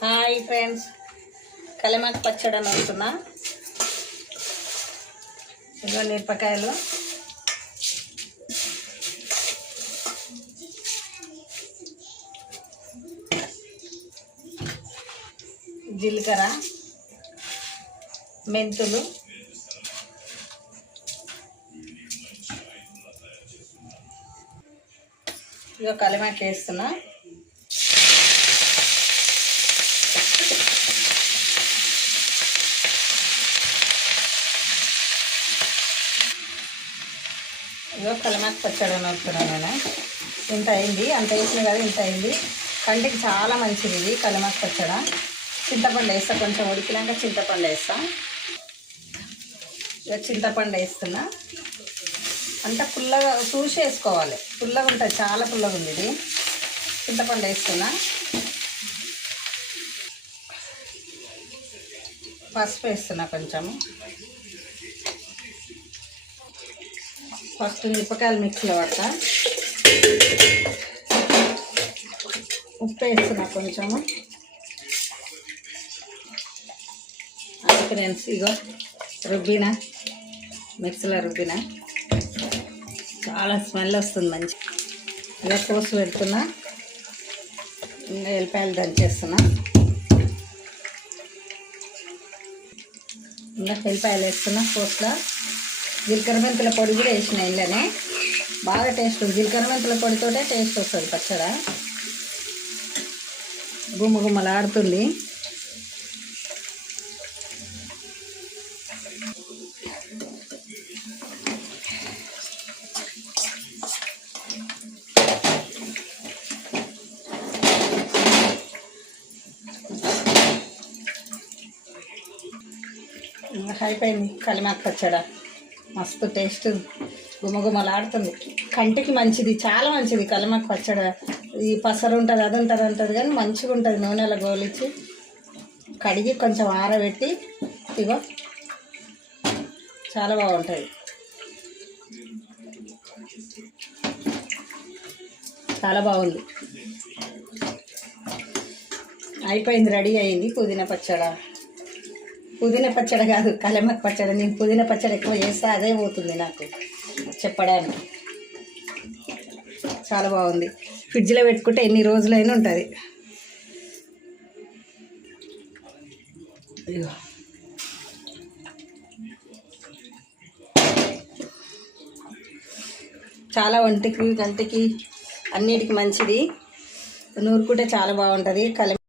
Hi friends, కలిమాకు పచ్చడి నూరుతున్నా. ఇదిగో మిరపకాయలు, జీలకర్ర, మెంతులు, ఇదిగో కలిమాకు వేస్తున్నా. ఇదిగో కలిమాకు పచ్చడి నూరుతున్నాను నేను. ఇంత అయింది, అంత వేసిన కదా, ఇంత అయింది. కంటికి చాలా మంచిది ఇది కలిమాకు పచ్చడి. చింతపండు వేస్తా, కొంచెం ఉడికినాక చింతపండు వేస్తా. ఇక చింతపండు వేస్తున్నా. అంతా పుల్లగా చూసి వేసుకోవాలి, పుల్లగా ఉంటుంది, చాలా పుల్లగా ఉంది ఇది. చింతపండు వేస్తున్నా. పసుపు వేస్తున్నా కొంచెము. ఫస్ట్ మిరపకాయలు మిక్సీలో పడతా. ఉప్పు వేస్తున్నా కొంచెము. ఫ్రెండ్స్, ఇగో రుబ్బిన, మిక్సీలో రుబ్బిన, చాలా స్మెల్ వస్తుంది మంచి. ఇక కోసు పెడుతున్నా. ఇంకా ఎల్లిపాయలు దంచేస్తున్నా. ఇంకా ఎల్లిపాయలు వేస్తున్నా కోసులో. జీలకర్ర మెంతుల పొడి కూడా వేసిన ఇంట్లోనే, బాగా టేస్ట్ ఉంది. జీలకర్ర మెంతుల పొడితోటే టేస్ట్ వస్తుంది పచ్చడి. గుమ్మగుమ్మలాడుతుంది. అయిపోయింది కలిమాకు పచ్చడి. మస్తు టేస్ట్, గుమ్మగుమ్మలాడుతుంది. కంటికి మంచిది, చాలా మంచిది కలిమాకు పచ్చడి. ఈ పసరు ఉంటుంది, అది ఉంటుంది అంటుంది, కానీ మంచిగా ఉంటుంది. నూనెలో గోలిచ్చి కడిగి కొంచెం ఆరబెట్టి, ఇగో చాలా బాగుంటుంది. చాలా బాగుంది. అయిపోయింది, రెడీ అయింది పుదీనా పచ్చడి. పుదీనా పచ్చడి కాదు, కలిమాకు పచ్చడి. నేను పుదీనా పచ్చడి ఎక్కువ చేస్తే అదే పోతుంది నాకు చెప్పడానికి. చాలా బాగుంది. ఫ్రిడ్జ్లో పెట్టుకుంటే ఎన్ని రోజులైనా ఉంటుంది. చాలా ఒంటికి, గంటికి, అన్నిటికి మంచిది. నూరుకుంటే చాలా బాగుంటుంది.